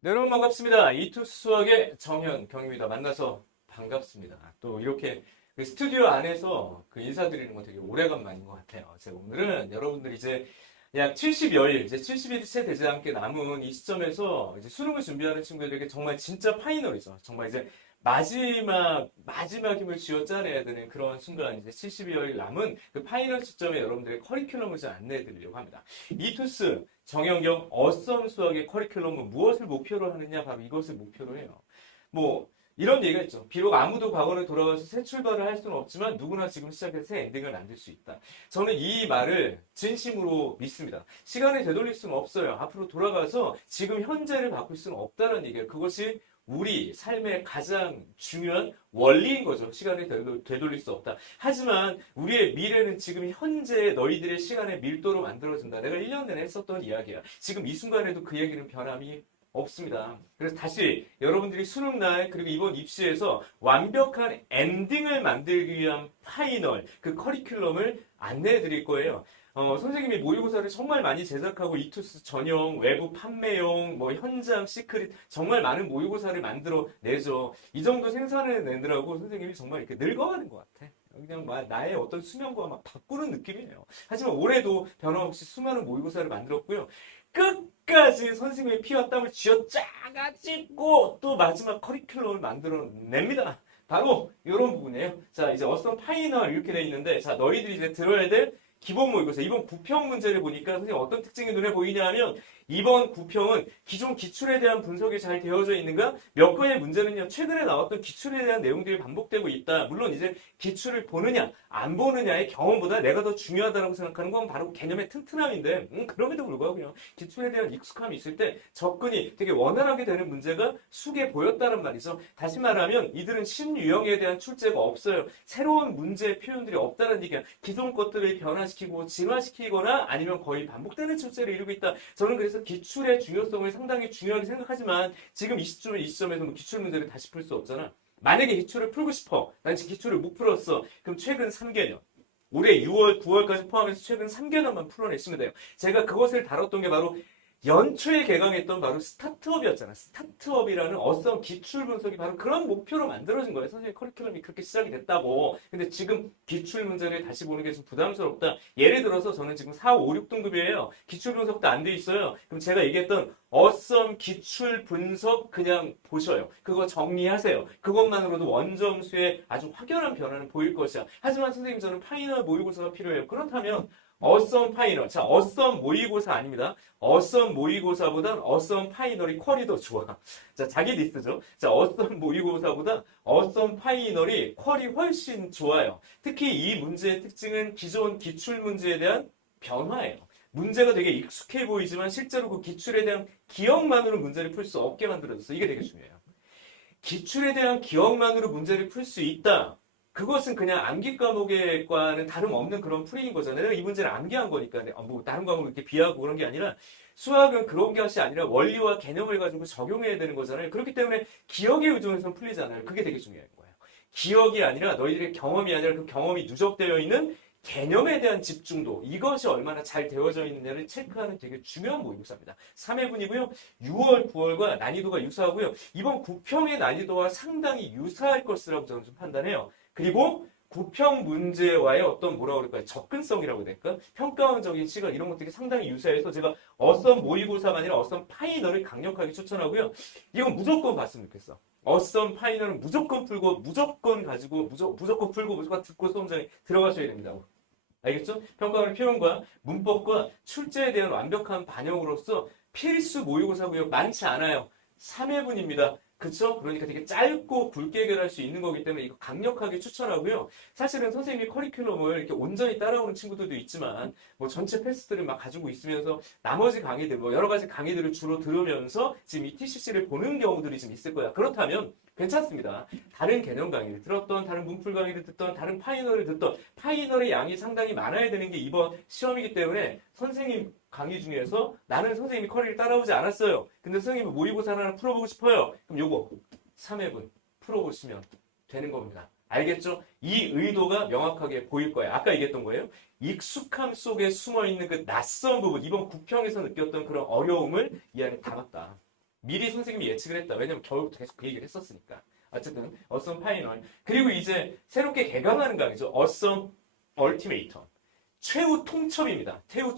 네, 여러분 반갑습니다. 이투스 수학의 정현경입니다. 만나서 반갑습니다. 또 이렇게 그 스튜디오 안에서 그 인사드리는 거 되게 오래간만인 것 같아요. 제가 오늘은 여러분들 이제 약 70여일, 이제 70일이 채 되지 않게 남은 이 시점에서 이제 수능을 준비하는 친구들에게 정말 진짜 파이널이죠. 정말 이제 마지막 힘을 쥐어짜내야 되는 그런 순간, 이제 70여일 남은 그 파이널 시점에 여러분들의 커리큘럼을 좀 안내해 드리려고 합니다. 이투스 정현경 어썸 수학의 커리큘럼은 무엇을 목표로 하느냐? 바로 이것을 목표로 해요. 뭐 이런 얘기가 있죠. 비록 아무도 과거를 돌아가서 새 출발을 할 수는 없지만 누구나 지금 시작해서 새 엔딩을 만들 수 있다. 저는 이 말을 진심으로 믿습니다. 시간을 되돌릴 수는 없어요. 앞으로 돌아가서 지금 현재를 바꿀 수는 없다는 얘기예요. 그것이 우리 삶의 가장 중요한 원리인 거죠. 시간을 되돌릴 수 없다. 하지만 우리의 미래는 지금 현재 너희들의 시간의 밀도로 만들어진다. 내가 1년 내내 했었던 이야기야. 지금 이 순간에도 그 얘기는 변함이 없습니다. 그래서 다시 여러분들이 수능날 그리고 이번 입시에서 완벽한 엔딩을 만들기 위한 파이널 그 커리큘럼을 안내해 드릴 거예요. 선생님이 모의고사를 정말 많이 제작하고 이투스 전용, 외부 판매용, 뭐 현장 시크릿 정말 많은 모의고사를 만들어 내죠. 이 정도 생산을 내느라고 선생님이 정말 이렇게 늙어가는 것 같아. 그냥 막 나의 어떤 수명과 막 바꾸는 느낌이에요. 하지만 올해도 변함없이 수많은 모의고사를 만들었고요. 끝까지 선생님의 피와 땀을 쥐어짜가지고 또 마지막 커리큘럼을 만들어냅니다. 바로 이런 부분이에요. 자, 이제 어썸 파이널 이렇게 돼 있는데, 자, 너희들이 이제 들어야 될 기본 모의고사. 이번 구평 문제를 보니까 선생님 어떤 특징이 눈에 보이냐 하면, 이번 구평은 기존 기출에 대한 분석이 잘 되어져 있는가? 몇 건의 문제는요, 최근에 나왔던 기출에 대한 내용들이 반복되고 있다. 물론 이제 기출을 보느냐, 안 보느냐의 경험보다 내가 더 중요하다고 생각하는 건 바로 개념의 튼튼함인데, 그럼에도 불구하고요, 기출에 대한 익숙함이 있을 때 접근이 되게 원활하게 되는 문제가 수개 보였다는 말이죠. 다시 말하면 이들은 신유형에 대한 출제가 없어요. 새로운 문제 표현들이 없다는 얘기야. 기존 것들을 변화시키고 진화시키거나 아니면 거의 반복되는 출제를 이루고 있다. 저는 그래서 기출의 중요성을 상당히 중요하게 생각하지만 지금 이 시점에서 뭐 기출 문제를 다시 풀 수 없잖아. 만약에 기출을 풀고 싶어. 난 지금 기출을 못 풀었어. 그럼 최근 3개년. 올해 6월, 9월까지 포함해서 최근 3개년만 풀어내시면 돼요. 제가 그것을 다뤘던 게 바로 연초에 개강했던 바로 스타트업이었잖아. 스타트업이라는 어썸 기출 분석이 바로 그런 목표로 만들어진 거예요. 선생님 커리큘럼이 그렇게 시작이 됐다고. 근데 지금 기출 문제를 다시 보는 게 좀 부담스럽다. 예를 들어서 저는 지금 4, 5, 6등급이에요. 기출 분석도 안 돼 있어요. 그럼 제가 얘기했던 어썸 기출 분석 그냥 보셔요. 그거 정리하세요. 그것만으로도 원점수에 아주 확연한 변화는 보일 것이야. 하지만 선생님 저는 파이널 모의고사가 필요해요. 그렇다면 어썸 파이널. 자, 어썸 모의고사 아닙니다. 어썸 모의고사보단 어썸 파이널이 퀄이 더 좋아. 자, 자기 리스트죠. 자, 어썸 모의고사보다 어썸 파이널이 퀄이 훨씬 좋아요. 특히 이 문제의 특징은 기존 기출 문제에 대한 변화예요. 문제가 되게 익숙해 보이지만 실제로 그 기출에 대한 기억만으로 문제를 풀 수 없게 만들어졌어. 이게 되게 중요해요. 기출에 대한 기억만으로 문제를 풀 수 있다. 그것은 그냥 암기 과목과는 다름없는 그런 풀이인 거잖아요. 내가 이 문제를 암기한 거니까. 뭐 다른 과목을 이렇게 비하고 그런 게 아니라 수학은 그런 것이 아니라 원리와 개념을 가지고 적용해야 되는 거잖아요. 그렇기 때문에 기억에 의존해서 풀리잖아요. 그게 되게 중요한 거예요. 기억이 아니라 너희들의 경험이 아니라 그 경험이 누적되어 있는 개념에 대한 집중도, 이것이 얼마나 잘 되어져 있느냐를 체크하는 되게 중요한 모의고사입니다. 3회분이고요. 6월, 9월과 난이도가 유사하고요. 이번 구평의 난이도와 상당히 유사할 것이라고 저는 좀 판단해요. 그리고 구평 문제와의 어떤 뭐라 그럴까요? 접근성이라고 해야 될까? 평가원적인 시각 이런 것들이 상당히 유사해서 제가 어썸 모의고사가 아니라 어썸 파이널을 강력하게 추천하고요. 이건 무조건 봤으면 좋겠어. 어썸 파이널은 무조건 풀고 무조건 가지고 무조건 풀고 무조건 듣고 수험장에 들어가셔야 됩니다. 알겠죠? 평가원의 표현과 문법과 출제에 대한 완벽한 반영으로서 필수 모의고사고요. 많지 않아요. 3회분입니다. 그쵸? 그러니까 되게 짧고 굵게 해결할 수 있는 거기 때문에 이거 강력하게 추천하고요. 사실은 선생님이 커리큘럼을 이렇게 온전히 따라오는 친구들도 있지만 뭐 전체 패스들을 막 가지고 있으면서 나머지 강의들 뭐 여러 가지 강의들을 주로 들으면서 지금 이 TCC를 보는 경우들이 좀 있을 거야. 그렇다면 괜찮습니다. 다른 개념 강의를 들었던, 다른 문풀 강의를 듣던, 다른 파이널을 듣던, 파이널의 양이 상당히 많아야 되는 게 이번 시험이기 때문에 선생님 강의 중에서 나는 선생님이 커리를 따라오지 않았어요. 근데 선생님이 모의고사 하나 풀어보고 싶어요. 그럼 요거 3회분 풀어보시면 되는 겁니다. 알겠죠? 이 의도가 명확하게 보일 거예요. 아까 얘기했던 거예요. 익숙함 속에 숨어있는 그 낯선 부분, 이번 구평에서 느꼈던 그런 어려움을 이 안에 담았다. 미리 선생님이 예측을 했다. 왜냐면 겨울부터 계속 그 얘기를 했었으니까. 어쨌든 어썸 파이널. 그리고 이제 새롭게 개강하는 강의죠. 어썸 얼티메이텀. 최후 통첩입니다. 최후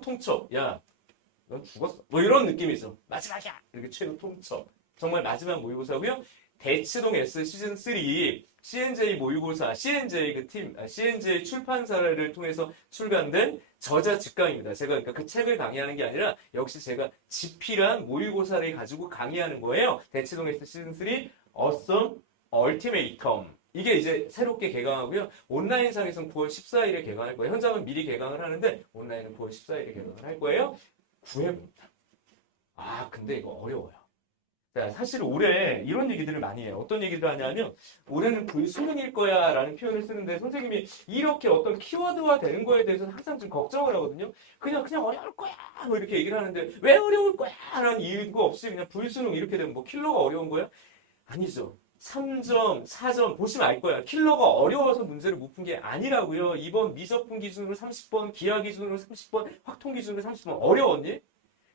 통첩. 야, 넌 죽었어. 뭐 이런 느낌이죠. 마지막이야. 이렇게 최후 통첩. 정말 마지막 모의고사고요. 대치동 S 시즌 3 CNJ 모의고사, CNJ 그 팀, CNJ 출판사를 통해서 출간된 저자 직강입니다. 제가 그러니까 그 책을 강의하는 게 아니라 역시 제가 집필한 모의고사를 가지고 강의하는 거예요. 대치동 S 시즌 3 어썸 얼티메이텀. 이게 이제 새롭게 개강하고요. 온라인상에서는 9월 14일에 개강할 거예요. 현장은 미리 개강을 하는데 온라인은 9월 14일에 개강을 할 거예요. 구해봅니다. 아, 근데 이거 어려워요. 자, 사실 올해 이런 얘기들을 많이 해요. 어떤 얘기를 하냐면 올해는 불수능일 거야 라는 표현을 쓰는데 선생님이 이렇게 어떤 키워드화 되는 거에 대해서 항상 좀 걱정을 하거든요. 그냥 어려울 거야 뭐 이렇게 얘기를 하는데 왜 어려울 거야 라는 이유가 없이 그냥 불수능 이렇게 되면 뭐 킬러가 어려운 거야? 아니죠. 3점, 4점 보시면 알 거야. 킬러가 어려워서 문제를 못 푼 게 아니라고요. 이번 미적분 기준으로 30번, 기하 기준으로 30번, 확통 기준으로 30번 어려웠니?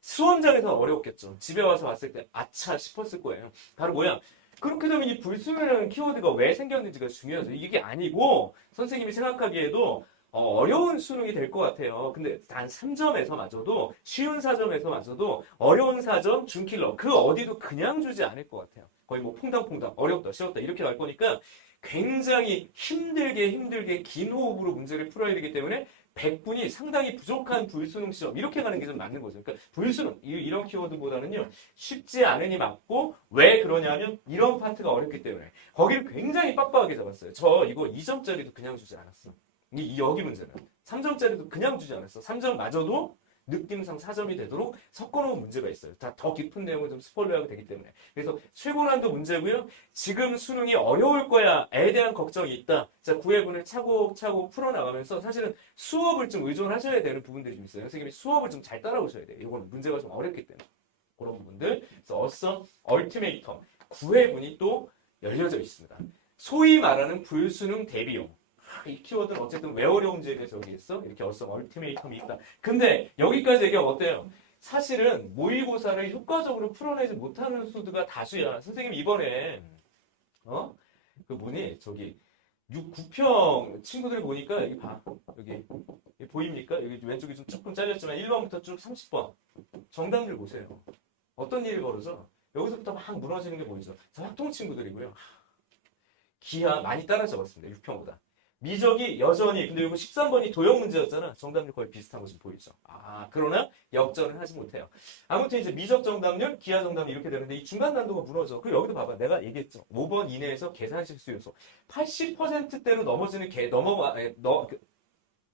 수험장에서 어려웠겠죠. 집에 와서 봤을 때 아차 싶었을 거예요. 바로 뭐야? 그렇게 되면 이 불수능이라는 키워드가 왜 생겼는지가 중요하죠. 이게 아니고 선생님이 생각하기에도 어려운 수능이 될 것 같아요. 근데 단 3점에서마저도 쉬운 4점에서마저도 어려운 4점 준킬러 그 어디도 그냥 주지 않을 것 같아요. 거의 뭐 퐁당퐁당 어렵다 쉬웠다 이렇게 갈 거니까 굉장히 힘들게 긴 호흡으로 문제를 풀어야 되기 때문에 100분이 상당히 부족한 불수능 시험 이렇게 가는 게 좀 맞는 거죠. 그러니까 불수능 이런 키워드보다는요 쉽지 않으니 맞고 왜 그러냐면 이런 파트가 어렵기 때문에 거기를 굉장히 빡빡하게 잡았어요. 저 이거 2점짜리도 그냥 주지 않았어. 여기 문제는 3점짜리도 그냥 주지 않았어. 3점 마저도 느낌상 4점이 되도록 섞어놓은 문제가 있어요. 다 더 깊은 내용을 좀 스포일러하게 되기 때문에. 그래서 최고난도 문제고요. 지금 수능이 어려울 거야에 대한 걱정이 있다. 자, 구해분을 차곡차곡 풀어나가면서 사실은 수업을 좀 의존하셔야 되는 부분들이 좀 있어요. 선생님이 수업을 좀 잘 따라오셔야 돼요. 이건 문제가 좀 어렵기 때문에. 그런 부분들. 그래서 어썸 얼티메이텀 구해분이 또 열려져 있습니다. 소위 말하는 불수능 대비용. 이 키워드는 어쨌든 왜 어려운지에 대해서 여기 있어. 이렇게 어썸 얼티메이텀이 있다. 근데 여기까지 얘기하면 어때요? 사실은 모의고사를 효과적으로 풀어내지 못하는 수두가 다수야. 선생님 이번에 그 뭐니 저기 9평 친구들 보니까 여기 봐. 여기 보입니까? 여기 왼쪽이 좀 조금 잘렸지만 1번부터 쭉 30번 정답들 보세요. 어떤 일이 벌어져? 여기서부터 막 무너지는 게 보이죠? 저 학통 친구들이고요. 기하 많이 따라 잡았습니다. 6평보다. 미적이 여전히 근데 이거 13번이 도형 문제였잖아. 정답률 거의 비슷한 거 좀 보이죠. 아 그러나 역전을 하지 못해요. 아무튼 이제 미적 정답률, 기하 정답률 이렇게 되는데 이 중간 난도가 무너져. 그리고 여기도 봐봐. 내가 얘기했죠. 5번 이내에서 계산 실수 요소 80%대로 넘어지는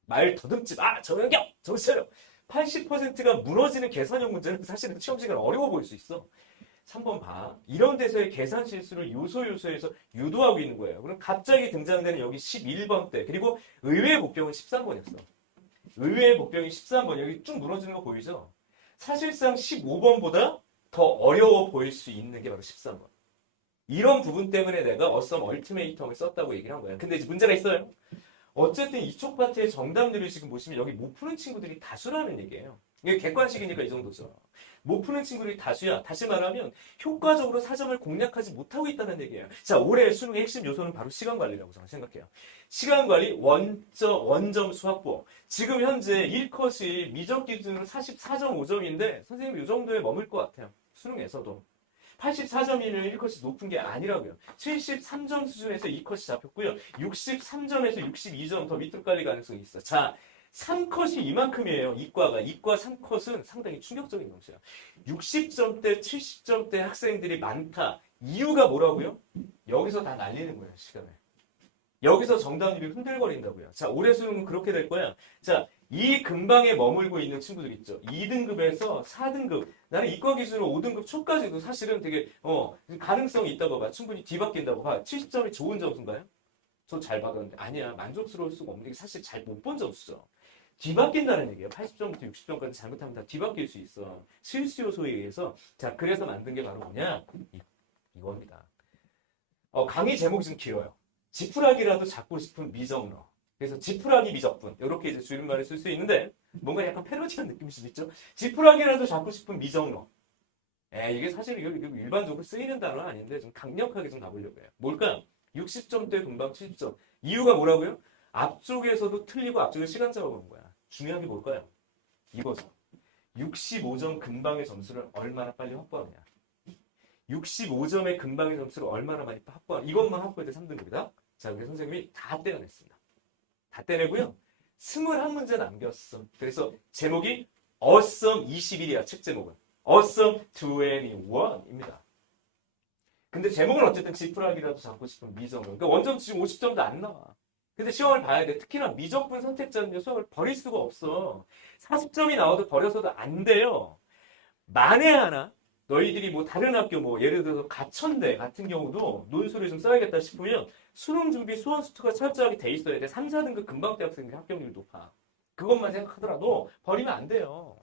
말 더듬지 마. 정연경 정신 차려. 80%가 무너지는 계산형 문제는 사실은 시험 시간 어려워 보일 수 있어. 3번 봐. 이런 데서의 계산 실수를 요소에서 유도하고 있는 거예요. 그럼 갑자기 등장되는 여기 11번 대 그리고 의외의 복병은 13번이었어. 의외의 복병이 13번 여기 쭉 무너지는 거 보이죠? 사실상 15번보다 더 어려워 보일 수 있는 게 바로 13번. 이런 부분 때문에 내가 어썸 얼티메이텀을 썼다고 얘기를 한 거야. 근데 이제 문제가 있어요. 어쨌든 이쪽 파트의 정답률을 지금 보시면 여기 못 푸는 친구들이 다수라는 얘기예요. 이게 객관식이니까 이 정도죠. 못 푸는 친구들이 다수야. 다시 말하면 효과적으로 4점을 공략하지 못하고 있다는 얘기예요. 자, 올해 수능의 핵심 요소는 바로 시간 관리라고 저는 생각해요. 시간 관리, 원점 수확법. 지금 현재 1컷이 미적 기준으로 44.5점인데 선생님 이 정도에 머물 것 같아요. 수능에서도. 84점이면 1컷이 높은 게 아니라고요. 73점 수준에서 2컷이 잡혔고요. 63점에서 62점 더 밑으로 깔릴 가능성이 있어. 자, 3컷이 이만큼이에요. 이과 3컷은 상당히 충격적인 점수야. 60점대, 70점대 학생들이 많다. 이유가 뭐라고요? 여기서 다 날리는 거예요, 시간을. 여기서 정답률이 흔들거린다고요. 자, 올해 수능은 그렇게 될 거야. 자, 이 근방에 머물고 있는 친구들 있죠. 2등급에서 4등급. 나는 이과 기준으로 5등급 초까지도 사실은 되게 가능성이 있다고 봐. 충분히 뒤바뀐다고 봐. 70점이 좋은 점수인가요? 저 잘 받았는데 아니야. 만족스러울 수가 없는 게 사실 잘 못 본 점수죠. 뒤바뀐다는 얘기예요. 80점부터 60점까지 잘못하면 다 뒤바뀔 수 있어. 실수 요소에 의해서. 자, 그래서 만든 게 바로 뭐냐? 이겁니다. 강의 제목이 좀 길어요. 지푸라기라도 잡고 싶은 미적러. 그래서 지푸라기 미적분. 이렇게 이제 줄임말을 쓸 수 있는데 뭔가 약간 패러디한 느낌일 수도 있죠. 지푸라기라도 잡고 싶은 미적러. 이게 사실 이거 일반적으로 쓰이는 단어는 아닌데 좀 강력하게 좀 가보려고 해요. 뭘까요? 60점대 금방 70점. 이유가 뭐라고요? 앞쪽에서도 틀리고 앞쪽에 시간 잡아보는 거야. 중요한 게 뭘까요? 이거죠. 65점 근방의 점수를 얼마나 빨리 확보하느냐. 65점의 근방의 점수를 얼마나 많이 확보하느냐. 이것만 확보해도 3등급이다. 자, 우리 선생님이 다 떼어냈습니다. 다 떼내고요. 21문제 남겼어. 그래서 제목이 Awesome 21이야. 책 제목은. Awesome 21입니다. 근데 제목은 어쨌든 지푸라기라도 잡고 싶은 미적분. 그러니까 원점 지금 50점도 안 나와. 근데 시험을 봐야 돼. 특히나 미적분 선택자는 수업을 버릴 수가 없어. 40점이 나와도 버려서도 안 돼요. 만에 하나 너희들이 뭐 다른 학교 뭐 예를 들어서 가천대 같은 경우도 논술을 좀 써야겠다 싶으면 수능 준비 수원 수투가 철저하게 돼 있어야 돼. 3, 4등급 금방 대학생들 합격률이 높아. 그것만 생각하더라도 버리면 안 돼요.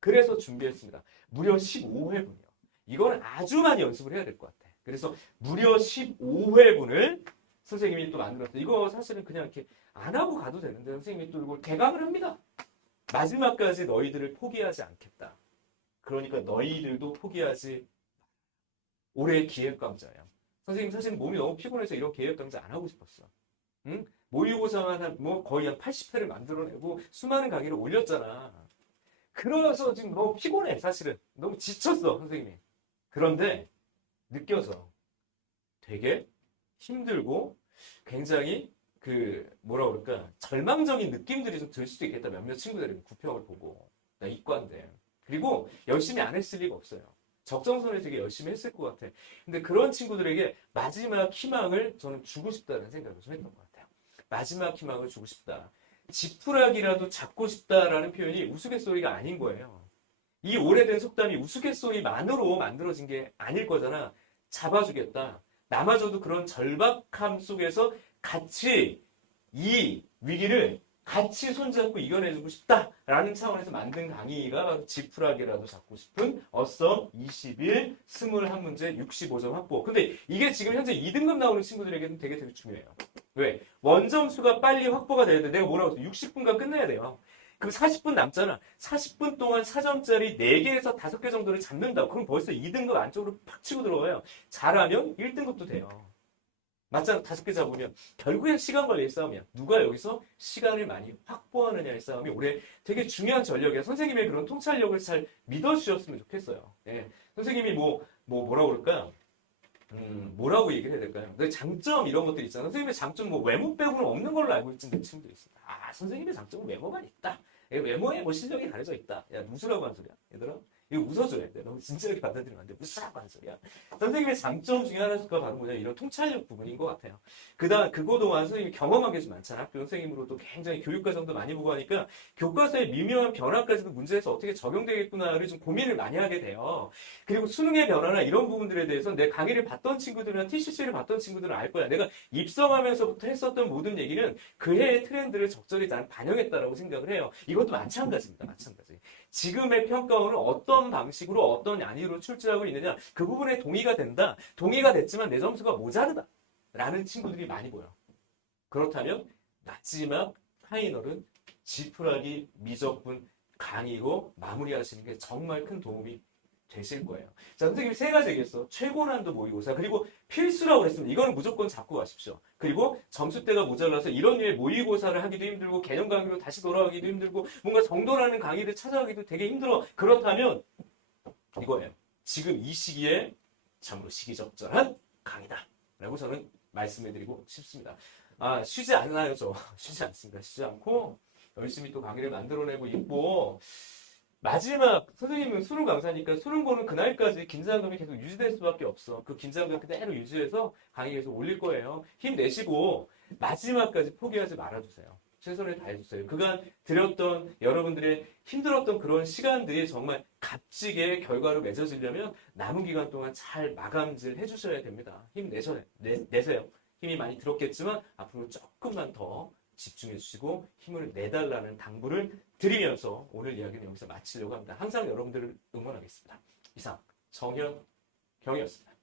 그래서 준비했습니다. 무려 15회분이요. 이거는 아주 많이 연습을 해야 될 것 같아. 그래서 무려 15회분을 선생님이 또 만들었어요. 이거 사실은 그냥 이렇게 안 하고 가도 되는데 선생님이 또 이걸 대강을 합니다. 마지막까지 너희들을 포기하지 않겠다. 그러니까 너희들도 포기하지. 올해 기획 강좌야. 선생님 사실 몸이 너무 피곤해서 이런 기획 강좌 안 하고 싶었어. 응? 모의고사만 거의 한 80회를 만들어내고 수많은 강의를 올렸잖아. 그래서 지금 너무 피곤해 사실은. 너무 지쳤어 선생님이. 그런데 느껴져. 되게 힘들고 굉장히 뭐라 그럴까 절망적인 느낌들이 좀 들 수도 있겠다. 몇몇 친구들이 구평을 보고 나 이과인데 그리고 열심히 안 했을 리가 없어요. 적정선에 되게 열심히 했을 것 같아. 근데 그런 친구들에게 마지막 희망을 저는 주고 싶다는 생각을 좀 했던 것 같아요. 마지막 희망을 주고 싶다. 지푸라기라도 잡고 싶다라는 표현이 우스갯소리가 아닌 거예요. 이 오래된 속담이 우스갯소리만으로 만들어진 게 아닐 거잖아. 잡아주겠다. 남아줘도 그런 절박함 속에서 같이 이 위기를 같이 손잡고 이겨내주고 싶다라는 차원에서 만든 강의가 지푸라기라도 잡고 싶은 어썸 21 21문제 65점 확보. 근데 이게 지금 현재 2등급 나오는 친구들에게는 되게 중요해요. 왜? 원점수가 빨리 확보가 돼야 돼. 내가 뭐라고 했어? 60분간 끝내야 돼요. 그럼 40분 남잖아. 40분 동안 4점짜리 4개에서 5개 정도를 잡는다. 그럼 벌써 2등급 안쪽으로 팍 치고 들어가요. 잘하면 1등급도 돼요. 맞잖아. 5개 잡으면. 결국엔 시간 관리의 싸움이야. 누가 여기서 시간을 많이 확보하느냐의 싸움이 올해 되게 중요한 전력이야. 선생님의 그런 통찰력을 잘 믿어주셨으면 좋겠어요. 예. 선생님이 뭐라고 그럴까? 뭐라고 얘기를 해야 될까요? 근데 장점 이런 것들 있잖아. 선생님의 장점 외모 빼고는 없는 걸로 알고 있는 친구도 있습니다. 선생님의 장점은 외모만 있다. 외모에 실력이 가려져 있다. 야, 웃으라고 하는 소리야. 얘들아. 이거 웃어줘야 돼. 너무 진지하게 받아들이면 안 돼. 웃으라고 하는 소리야. 선생님의 장점 중에 하나가 바로 뭐냐. 이런 통찰력 부분인 것 같아요. 그거 동안 선생님이 경험한 게 좀 많잖아. 학교 선생님으로도 굉장히 교육과정도 많이 보고 하니까 교과서의 미묘한 변화까지도 문제에서 어떻게 적용되겠구나를 좀 고민을 많이 하게 돼요. 그리고 수능의 변화나 이런 부분들에 대해서 내 강의를 봤던 친구들이나 TCC를 봤던 친구들은 알 거야. 내가 입성하면서부터 했었던 모든 얘기는 그 해의 트렌드를 적절히 난 반영했다라고 생각을 해요. 이것도 마찬가지입니다. 마찬가지. 지금의 평가원은 어떤 방식으로 어떤 안위로 출제하고 있느냐 그 부분에 동의가 된다. 동의가 됐지만 내 점수가 모자르다. 라는 친구들이 많이 보여. 그렇다면 마지막 파이널은 지푸라기 미적분 강의로 마무리하시는 게 정말 큰 도움이 되실 거예요. 자, 선생님이 3가지 얘기했어. 최고난도 모의고사. 그리고 필수라고 했습니다. 이거는 무조건 잡고 가십시오. 그리고 점수대가 모자라서 이런 류의 모의고사를 하기도 힘들고 개념 강의로 다시 돌아가기도 힘들고 뭔가 정도라는 강의를 찾아가기도 되게 힘들어. 그렇다면 이거예요. 지금 이 시기에 참으로 시기적절한 강의다. 라고 저는 말씀해드리고 싶습니다. 쉬지 않아요, 저. 쉬지 않습니다. 쉬지 않고 열심히 또 강의를 만들어내고 있고 마지막 선생님은 수능 강사니까 수능 보는 그날까지 긴장감이 계속 유지될 수밖에 없어. 그 긴장감 그대로 유지해서 강의 계속 올릴 거예요. 힘내시고 마지막까지 포기하지 말아주세요. 최선을 다해주세요. 그간 들였던 여러분들의 힘들었던 그런 시간들이 정말 값지게 결과로 맺어지려면 남은 기간 동안 잘 마감질 해주셔야 됩니다. 내세요. 힘이 많이 들었겠지만 앞으로 조금만 더 집중해 주시고 힘을 내달라는 당부를 드리면서 오늘 이야기는 여기서 마치려고 합니다. 항상 여러분들을 응원하겠습니다. 이상 정현 경이었습니다.